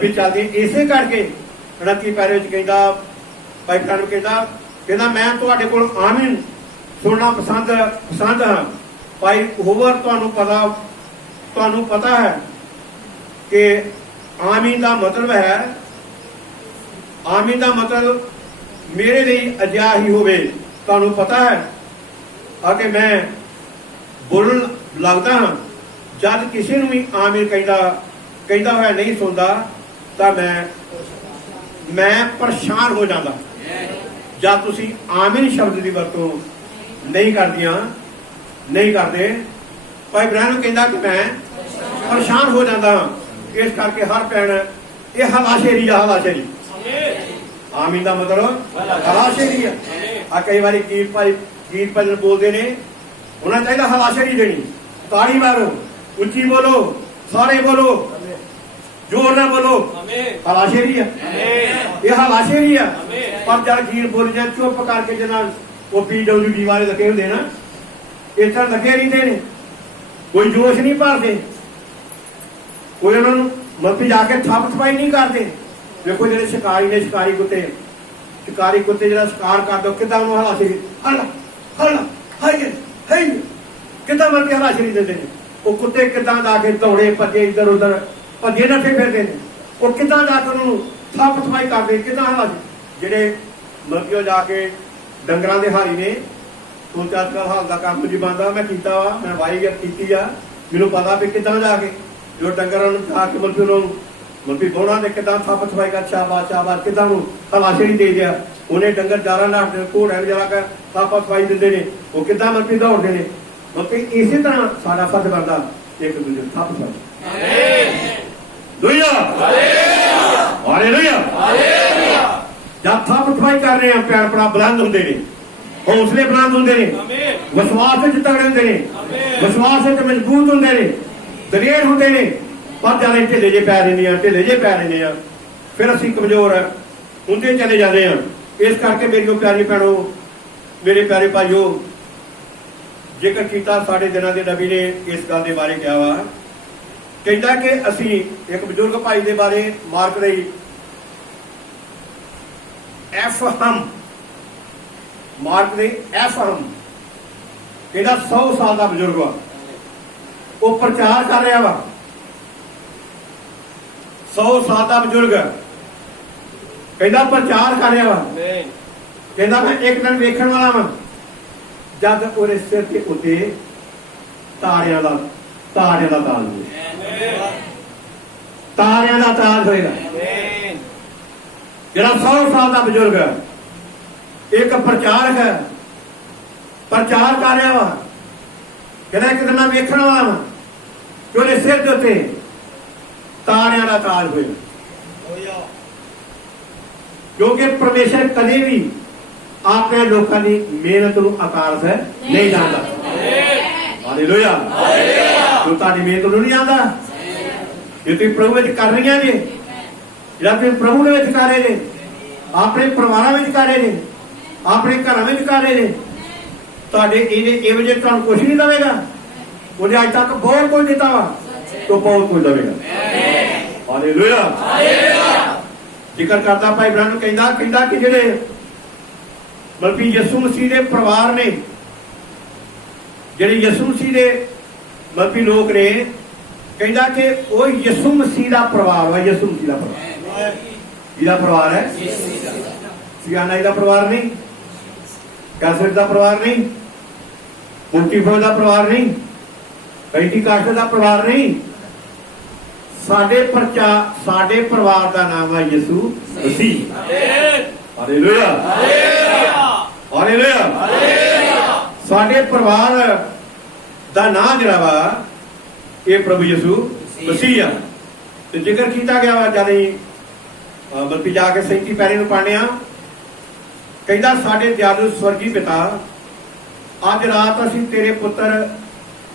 ਵੀ ਚੱਲਦੀ। ਇਸੇ ਕਰਕੇ ਰੱਤੀ ਪੈਰੇ ਵਿੱਚ ਕਹਿੰਦਾ ਭਾਈ ਪ੍ਰਣ ਕਹਿੰਦਾ ਮੈਂ ਤੁਹਾਡੇ ਕੋਲ ਆਮੀਨ ਸੁਣਨਾ ਪਸੰਦ ਹਾਂ। ਭਾਈ ਹੋਰ ਤੁਹਾਨੂੰ ਪਤਾ ਹੈ ਕਿ ਆਮੀਨ ਦਾ ਮਤਲਬ ਮੇਰੇ ਲਈ ਅਜਿਹਾ ਹੀ ਹੋਵੇ। ਤੁਹਾਨੂੰ ਪਤਾ ਹੈ ਅਤੇ ਮੈਂ ਬੋਲਣ ਲੱਗਦਾ ਹਾਂ, ਜਦ ਕਿਸੇ ਨੂੰ ਵੀ ਆਮੀਨ ਕਹਿੰਦਾ ਹੋਇਆ ਨਹੀਂ ਸੁਣਦਾ ਤਾਂ ਮੈਂ ਪਰੇਸ਼ਾਨ ਹੋ ਜਾਂਦਾ। ਜਦ ਤੁਸੀਂ ਆਮੀਨ ਸ਼ਬਦ ਦੀ ਵਰਤੋਂ ਨਹੀਂ ਕਰਦੇ, ਭਾਈ ਬ੍ਰਾਹਮ ਕਹਿੰਦਾ ਕਿ ਮੈਂ ਪਰੇਸ਼ਾਨ ਹੋ ਜਾਂਦਾ। ਇਸ ਕਰਕੇ ਹਰ ਭੈਣ ਇਹ ਹਲਾਸ਼ੇਰੀ ਆਮੀਨ ਦਾ ਮਤਲਬ ਹਲਾਸ਼ੇਰੀ ਆ। ਕਈ ਵਾਰੀ ਗੀਤ ਭਜਨ ਬੋਲਦੇ ਨੇ, ਉਹਨਾਂ ਚਾਹੀਦਾ ਹਲਾਸ਼ੇਰੀ ਦੇਣੀ, ਤਾੜੀ ਮਾਰੋ, ਉੱਚੀ ਬੋਲੋ, ਸਾਰੇ ਬੋਲੋ, ਜ਼ੋਰ ਨਾਲ ਬੋਲੋ, ਹਲਾਸ਼ੇਰੀ ਆ। ਇਹ ਹਲਾਸ਼ੇਰੀ ਆ। ਪਰ ਜਦ ਗੀਤ ਬੋਲ ਜਾਂ ਚੁੱਪ ਕਰਕੇ ਜਿਹਨਾਂ ਉਹ PWD ਵਾਲੇ ਲੱਗੇ ਹੁੰਦੇ ਨਾ, ਇਸ ਤਰ੍ਹਾਂ ਲੱਗੇ ਰਹਿੰਦੇ ਨੇ, ਕੋਈ ਜੋਸ਼ ਨਹੀਂ ਭਰਦੇ, ਕੋਈ ਉਹਨਾਂ ਨੂੰ ਮੱਤੀ ਜਾ ਕੇ ਥੱਪ ਥਪਾਈ ਨਹੀਂ ਕਰਦੇ। ਵੇਖੋ ਜਿਹੜੇ ਸ਼ਿਕਾਰੀ ਕੁੱਤੇ ਜਿਹੜਾ ਸ਼ਿਕਾਰ ਕਰਦਾ, ਕਿੱਦਾਂ ਉਹਨੂੰ ਹਲਾਸ਼ੇਰੀ ਕਿੱਦਾਂ ਮਰ ਕੇ ਹਲਾਸ਼ੇਰੀ ਦਿੰਦੇ ਨੇ। ਉਹ ਕੁੱਤੇ ਕਿੱਦਾਂ ਜਾ ਕੇ ਦੌੜੇ ਭੱਜੇ, ਇੱਧਰ ਉੱਧਰ ਭੱਜੇ ਨੱਠੇ ਫਿਰਦੇ ਨੇ। ਉਹ ਕਿੱਦਾਂ ਜਾ ਕੇ ਉਹਨੂੰ ਥੱਪ ਥਪਾਈ ਕਰਦੇ, ਕਿੱਦਾਂ ਹਲਾਸ਼ੇਰੀ। ਜਿਹੜੇ ਮਰਕਿਓ ਜਾ ਕੇ ਡੰਗਰਾਂ ਦੇ ਹਾਰੀ ਨੇ, ਦੋ ਚਾਰ ਸਾਲ ਹਾਲ ਦਾ ਕੰਮ ਜੀ ਬੰਦਾ ਮੈਂ ਕੀਤਾ ਵਾ, ਮੈਂ ਵਾਈ ਕੀਤੀ ਆ, ਮੈਨੂੰ ਪਤਾ ਵੀ ਕਿੱਦਾਂ ਜਾ ਕੇ ਜੋ ਡੰਗਰਾਂ ਨੂੰ ਜਾ ਕੇ ਮਲਪੀ ਬੋਣਾ ਦੇ ਕਿੱਦਾਂ ਥੱਪ ਥਪਾਈ ਕਰ, ਸ਼ਾਬਾਸ਼ ਕਿੱਦਾਂ ਨੂੰ ਹਲਾਸ਼ੇਰੀ ਦੇ ਦਿਆ। ਉਹਨੇ ਡੰਗਰ ਜਾਰਾ ਨਾਟਦੇ, ਘੋੜਿਆਂ ਜਰਾ ਕੇ ਥੱਪ ਥਪਾਈ ਦਿੰਦੇ ਨੇ, ਉਹ ਕਿੱਦਾਂ ਮਲਪੀ ਦੌੜਦੇ ਨੇ। ਮਲਪੀ ਇਸੇ ਤਰ੍ਹਾਂ ਸਾਡਾ ਫਰਜ਼ ਬਣਦਾ ਇੱਕ ਦੂਜੇ ਥੱਪ ਥਪਾਈ। ਜਦ ਥੱਪ ਥਪਾਈ ਕਰ ਰਹੇ ਆ, ਪੈਰ ਪੜਾ ਬੁਲੰਦ ਹੁੰਦੇ ਨੇ, ਹੌਸਲੇ ਬੁਲੰਦ ਹੁੰਦੇ ਨੇ, ਵਿਸ਼ਵਾਸ ਵਿੱਚ ਤਗੜੇ ਹੁੰਦੇ ਨੇ, ਵਿਸ਼ਵਾਸ ਵਿੱਚ ਮਜ਼ਬੂਤ ਹੁੰਦੇ ਨੇ, ਦਲੇਰ ਹੁੰਦੇ ਨੇ। ਪਰ ਜਦ ਇਹ ਢਿੱਲੇ ਜੇ ਪੈ ਰਹਿੰਦੇ ਆ, ਫਿਰ ਅਸੀਂ ਕਮਜ਼ੋਰ ਹੁੰਦੇ ਚਲੇ ਜਾਂਦੇ ਆ। ਇਸ ਕਰਕੇ ਮੇਰੀਓ ਪਿਆਰੀ ਭੈਣੋ, ਮੇਰੇ ਪਿਆਰੇ ਭਾਈਓ, ਜ਼ਿਕਰ ਕੀਤਾ ਸਾਡੇ ਦਿਨਾਂ ਦੇ ਨਬੀ ਨੇ ਇਸ ਗੱਲ ਦੇ ਬਾਰੇ ਕਿਹਾ ਵਾ। ਕਹਿੰਦਾ ਕਿ ਅਸੀਂ ਇੱਕ ਬਜ਼ੁਰਗ ਭਾਈ ਦੇ ਬਾਰੇ ਮਾਰਕ ਰਹੀ ਕਹਿੰਦਾ 100 ਸਾਲ ਦਾ ਬਜ਼ੁਰਗ ਵਾ, ਉਹ ਪ੍ਰਚਾਰ ਕਰ ਰਿਹਾ ਵਾ। 100 ਸਾਲ ਦਾ ਬਜ਼ੁਰਗ ਕਹਿੰਦਾ ਪ੍ਰਚਾਰ ਕਰ ਰਿਹਾ ਵਾ। ਕਹਿੰਦਾ ਮੈਂ ਇੱਕ ਦਿਨ ਵੇਖਣ ਵਾਲਾ ਵਾ ਜਦ ਉਹਦੇ ਸਿਰ ਦੇ ਉੱਤੇ ਤਾਰਿਆਂ ਦਾ ਤਾਜ ਹੋਏਗਾ। ਜਿਹੜਾ 100 ਸਾਲ ਦਾ ਬਜ਼ੁਰਗ ਇੱਕ ਪ੍ਰਚਾਰਕ ਹੈ, ਪ੍ਰਚਾਰ ਕਰ ਰਿਹਾ ਵਾ। ਕਹਿੰਦਾ ਇੱਕ ਦਿਨ ਮੈਂ ਵੇਖਣ ਵਾਲਾ ਵਾ ਕਿ ਉਹਦੇ ਸਿਰ ਦੇ ਉੱਤੇ ਤਾਰਿਆਂ ਦਾ ਤਾਜ ਹੋਏਗਾ। ਕਿਉਂਕਿ ਪਰਮੇਸ਼ਰ ਕਦੇ ਵੀ ਆਪਣੇ ਲੋਕਾਂ ਦੀ ਮਿਹਨਤ ਨੂੰ ਆਕਾਰਤ ਨਹੀਂ ਜਾਣਦਾ। ਹਾਲੇਲੂਇਆ। ਜੋ ਤੁਹਾਡੀ ਮਿਹਨਤ ਨੂੰ ਨਹੀਂ ਜਾਣਦਾ, ਜੇ ਤੁਸੀਂ ਪ੍ਰਭੂ ਵਿੱਚ ਕਰ ਰਹੀਆਂ ਜੇ, ਜਿਹੜਾ ਤੁਸੀਂ ਪ੍ਰਭੂ ਦੇ ਵਿੱਚ ਕਰ ਰਹੇ ਨੇ, ਆਪਣੇ ਪਰਿਵਾਰਾਂ ਵਿੱਚ ਕਰ ਰਹੇ ਨੇ, ਆਪਣੇ ਘਰਾਂ ਵਿੱਚ ਕਰ ਰਹੇ ਨੇ, ਤੁਹਾਡੇ ਇਹਦੇ ਵਜੇ ਤੁਹਾਨੂੰ ਕੁਝ ਨਹੀਂ ਦੇਵੇਗਾ। ਉਹਨੇ ਅੱਜ ਤੱਕ ਬਹੁਤ ਕੁਝ ਦਿੱਤਾ ਵਾ, ਤੋ ਬਹੁਤ ਕੁਝ ਦੇਵੇਗਾ। ਹਾਲੇਲੂਇਆ। ਜ਼ਿਕਰ ਕਰਦਾ ਭਾਈ ਬ੍ਰਾਹਮ ਕਹਿੰਦਾ ਕਿ ਜਿਹੜੇ ਬਲਕਿ ਯਿਸੂ ਮਸੀਹ ਦੇ ਪਰਿਵਾਰ ਨੇ, ਜਿਹੜੇ ਯਿਸੂ ਮਸੀਹ ਦੇ ਬਲਕਿ ਲੋਕ ਨੇ, ਕਹਿੰਦਾ ਕਿ ਉਹ ਯਿਸੂ ਮਸੀਹ ਦਾ ਪਰਿਵਾਰ ਵਾ। ਯਿਸੂ ਮਸੀਹ ਦਾ ਪਰਿਵਾਰ ਇਹਦਾ ਪਰਿਵਾਰ ਹੈ। ਸਿਆਣਾ ਦਾ ਪਰਿਵਾਰ ਨਹੀਂ, ਕੈਸਰ ਦਾ ਪਰਿਵਾਰ ਨਹੀਂ, ਮੁਕਤੀ ਫੌਜ ਦਾ ਪਰਿਵਾਰ ਨਹੀਂ, ਪੈਂਟੀਕਾਸਟ ਦਾ ਪਰਿਵਾਰ ਨਹੀਂ। ਸਾਡੇ ਪਰਿਵਾਰ ਦਾ ਨਾਮ ਹੈ ਯਿਸੂ ਮਸੀਹ। ਹਾਲੇਲੂਇਆ। ਹਾਲੇਲੂਇਆ। ਸਾਡੇ ਪਰਿਵਾਰ ਦਾ ਨਾਮ ਜਿਹੜਾ ਵਾ ਇਹ ਪ੍ਰਭੂ ਯਿਸੂ ਮਸੀਹ ਆ। ਤੇ ਜ਼ਿਕਰ ਕੀਤਾ ਗਿਆ ਵਾ ਜਾਨੀ ਬਲਕਿ ਜਾ ਕੇ 37 ਪੈਰੇ ਨੂੰ ਪੜ੍ਹਨੇ, ਕਹਿੰਦਾ ਸਾਡੇ ਦਿਆਲੂ ਸਵਰਗੀ ਪਿਤਾ, ਅੱਜ ਰਾਤ ਅਸੀਂ ਤੇਰੇ ਪੁੱਤਰ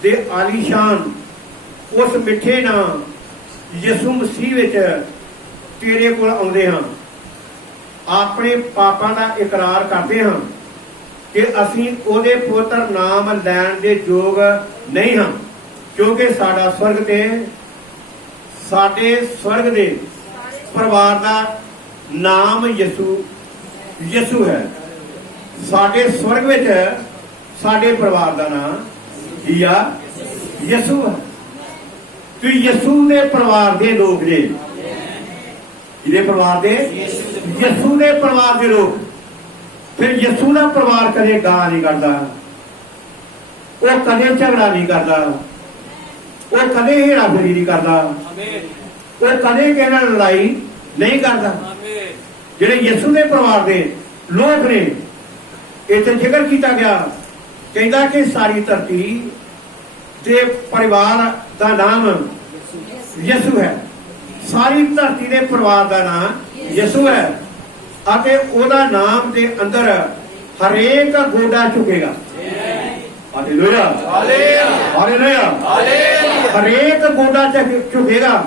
ਦੇ ਆਲੀਸ਼ਾਨ ਉਸ ਮਿੱਠੇ ਨਾਮ ਯਿਸੂ ਮਸੀਹ ਵਿੱਚ ਤੇਰੇ ਕੋਲ ਆਉਂਦੇ ਹਾਂ। ਆਪਣੇ ਪਾਪਾਂ ਦਾ ਇਕਰਾਰ ਕਰਦੇ ਹਾਂ ਕਿ ਅਸੀਂ ਉਹਦੇ ਪੁੱਤਰ ਨਾਮ ਲੈਣ ਦੇ ਯੋਗ ਨਹੀਂ ਹਾਂ, ਕਿਉਂਕਿ ਸਾਡੇ ਸਵਰਗ ਦੇ ਪਰਿਵਾਰ ਦਾ ਨਾਮ ਯਿਸੂ ਹੈ। ਸਾਡੇ ਸਵਰਗ ਵਿੱਚ ਸਾਡੇ ਪਰਿਵਾਰ ਦਾ ਨਾਮ ਕੀ ਆ? ਯਿਸੂ ਹੈ। ਤੁਸੀਂ ਯਿਸੂ ਦੇ ਪਰਿਵਾਰ ਦੇ ਲੋਕ ਜੇ। ਇਹਦੇ ਪਰਿਵਾਰ ਦੇ? ਯਿਸੂ ਦੇ ਪਰਿਵਾਰ ਦੇ ਲੋਕ। ਫਿਰ ਯਿਸੂ ਦਾ ਪਰਿਵਾਰ ਕਦੇ ਗਾਲਾਂ ਨਹੀਂ ਕੱਢਦਾ, ਉਹ ਕਦੇ ਝਗੜਾ ਨਹੀਂ ਕਰਦਾ, ਉਹ ਕਦੇ ਹੇਰਾਫੇਰੀ ਨਹੀਂ ਕਰਦਾ, ਉਹ ਕਦੇ ਕਿਸੇ ਨਾਲ ਲੜਾਈ ਨਹੀਂ ਕਰਦਾ। ਜਿਹੜੇ ਯਿਸੂ ਦੇ ਪਰਿਵਾਰ ਦੇ ਲੋਕ ਨੇ, ਇੱਥੇ ਜ਼ਿਕਰ ਕੀਤਾ ਗਿਆ, ਕਹਿੰਦਾ ਕਿ ਸਾਰੀ ਧਰਤੀ ਦੇ ਪਰਿਵਾਰ ਦਾ ਨਾਮ ਯਿਸੂ ਹੈ। ਸਾਰੀ ਧਰਤੀ ਦੇ ਪਰਿਵਾਰ ਦਾ ਨਾਮ ਯਿਸੂ ਹੈ ਅਤੇ ਉਹਦਾ ਨਾਮ ਦੇ ਅੰਦਰ ਹਰੇਕ ਗੋਡਾ ਝੁਕੇਗਾ। ਹਾਲੇਲੂਇਆ। ਹਾਲੇਲੂਇਆ। ਹਰੇਕ ਗੋਡਾ ਝੁਕੇਗਾ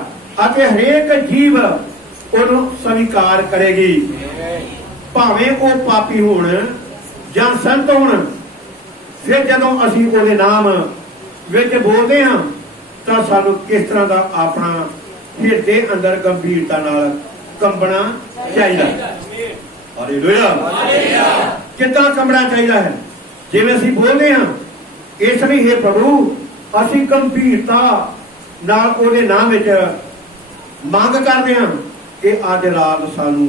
ਅਤੇ ਹਰੇਕ ਜੀਵ ਉਹਨੂੰ ਸਵੀਕਾਰ ਕਰੇਗੀ, ਭਾਵੇਂ ਉਹ ਪਾਪੀ ਹੋਣ ਜਾਂ ਸੰਤ ਹੋਣ। ਫਿਰ ਜਦੋਂ ਅਸੀਂ ਉਹਦੇ ਨਾਮ ਵਿੱਚ ਬੋਲਦੇ ਹਾਂ ਤਾਂ ਸਾਨੂੰ ਕਿਸ ਤਰ੍ਹਾਂ ਦਾ ਆਪਣਾ ਹਿਰਦੇ ਅੰਦਰ ਗੰਭੀਰਤਾ ਨਾਲ ਕੰਬਣਾ ਚਾਹੀਦਾ। ਹਾਲੇਲੂਇਆ। ਕਿੱਦਾਂ ਕੰਬਣਾ ਚਾਹੀਦਾ ਹੈ? ਜਿਵੇਂ ਅਸੀਂ ਬੋਲਦੇ ਹਾਂ, ਇਸ ਲਈ ਹੈ ਪ੍ਰਭੂ ਅਸੀਂ ਗੰਭੀਰਤਾ ਨਾਲ ਉਹਦੇ ਨਾਮ ਵਿੱਚ ਮੰਗ ਕਰਦੇ ਹਾਂ ਕਿ ਅੱਜ ਰਾਤ ਸਾਨੂੰ